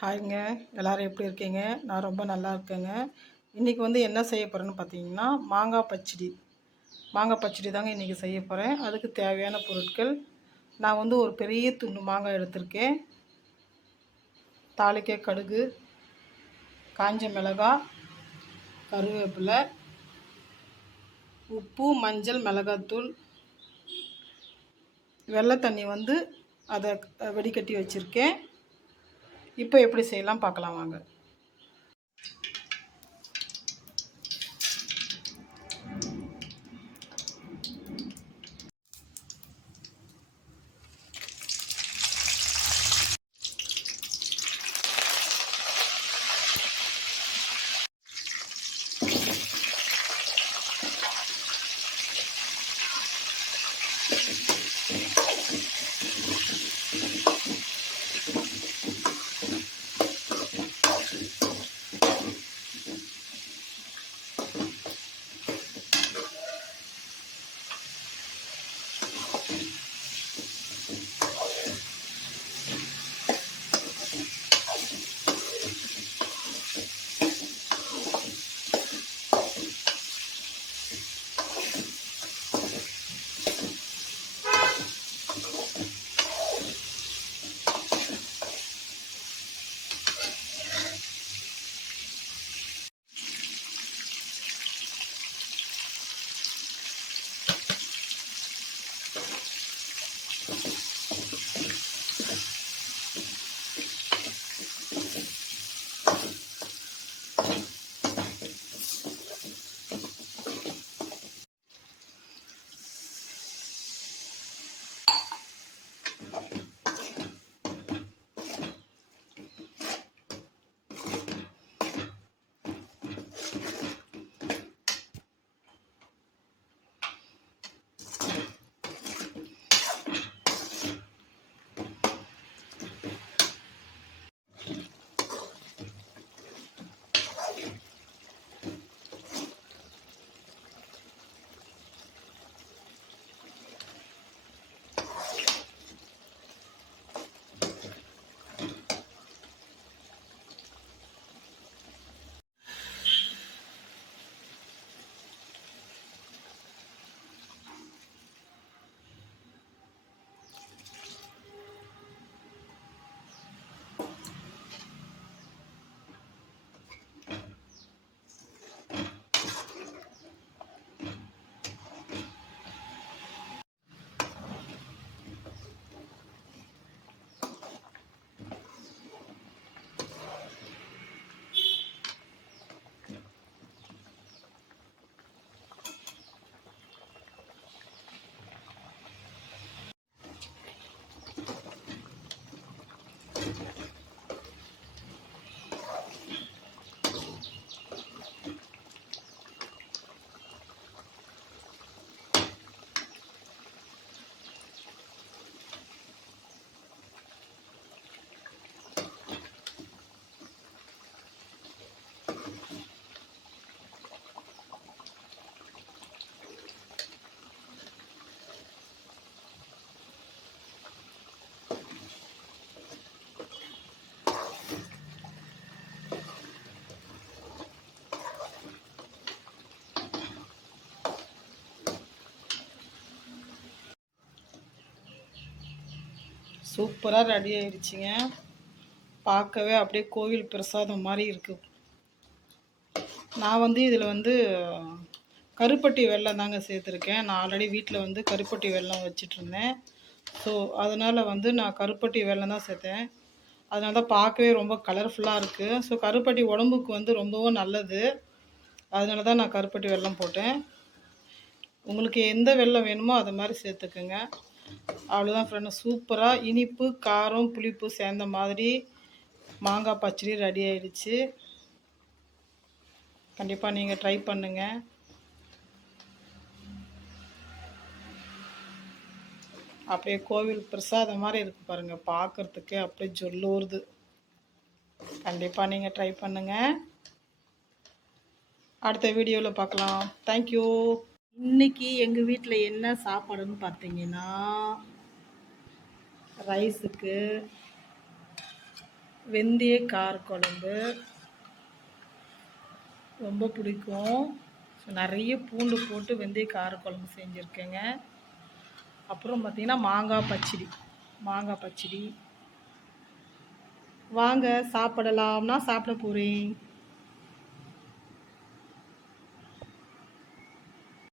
ஹாய்ங்க. எல்லோரும் எப்படி இருக்கீங்க? நான் ரொம்ப நல்லா இருக்கேங்க. இன்றைக்கி வந்து என்ன செய்ய போகிறேன்னு பார்த்தீங்கன்னா, மாங்காய் பச்சடி தாங்க இன்றைக்கி செய்ய போகிறேன். அதுக்கு தேவையான பொருட்கள், நான் வந்து ஒரு பெரிய துண்டு மாங்காய் எடுத்திருக்கேன். தாளிக்க கடுகு, காஞ்ச மிளகாய், கருவேப்பிலை, உப்பு, மஞ்சள், மிளகாத்தூள், வெள்ளை தண்ணி வந்து அதை வடிகட்டி வச்சுருக்கேன். இப்போ எப்படி செய்யலாம் பார்க்கலாம் வாங்க. சூப்பராக ரெடி ஆயிடுச்சுங்க. பார்க்கவே அப்படியே கோவில் பிரசாதம் மாதிரி இருக்குது. நான் வந்து இதில் வந்து கருப்பட்டி வெல்லம் தாங்க சேர்த்துருக்கேன். நான் ஆல்ரெடி வீட்டில் வந்து கருப்பட்டி வெல்லம் வச்சிட்ருந்தேன். ஸோ அதனால் வந்து நான் கருப்பட்டி வெல்லம் தான் சேர்த்தேன். அதனால தான் பார்க்கவே ரொம்ப கலர்ஃபுல்லாக இருக்குது. ஸோ கருப்பட்டி உடம்புக்கு வந்து ரொம்பவும் நல்லது. அதனால தான் நான் கருப்பட்டி வெல்லம் போட்டேன். உங்களுக்கு எந்த வெல்லம் வேணுமோ அது மாதிரி சேர்த்துக்குங்க. அவ்வளோதான் ஃப்ரெண்டு. சூப்பராக இனிப்பு, காரம், புளிப்பு சேர்ந்த மாதிரி மாங்காய் பச்சடி ரெடி ஆயிடுச்சு. கண்டிப்பாக நீங்கள் ட்ரை பண்ணுங்கள். அப்படியே கோவில் பிரசாதம் மாதிரி இருக்குது பாருங்கள். பார்க்குறதுக்கு அப்படியே ஜொல்லூறுது. கண்டிப்பாக நீங்கள் ட்ரை பண்ணுங்கள். அடுத்த வீடியோவில் பார்க்கலாம். தேங்க்யூ. இன்றைக்கி எங்கள் வீட்டில் என்ன சாப்பாடுன்னு பார்த்தீங்கன்னா, ரைஸுக்கு வெந்தய காரக்குழம்பு ரொம்ப பிடிக்கும். நிறைய பூண்டு போட்டு வெந்தய காரக்குழம்பு செஞ்சுருக்கேங்க. அப்புறம் பார்த்திங்கன்னா மாங்காய் பச்சடி. வாங்க சாப்பிடலாம். நான் சாப்பிட போகிறேன்.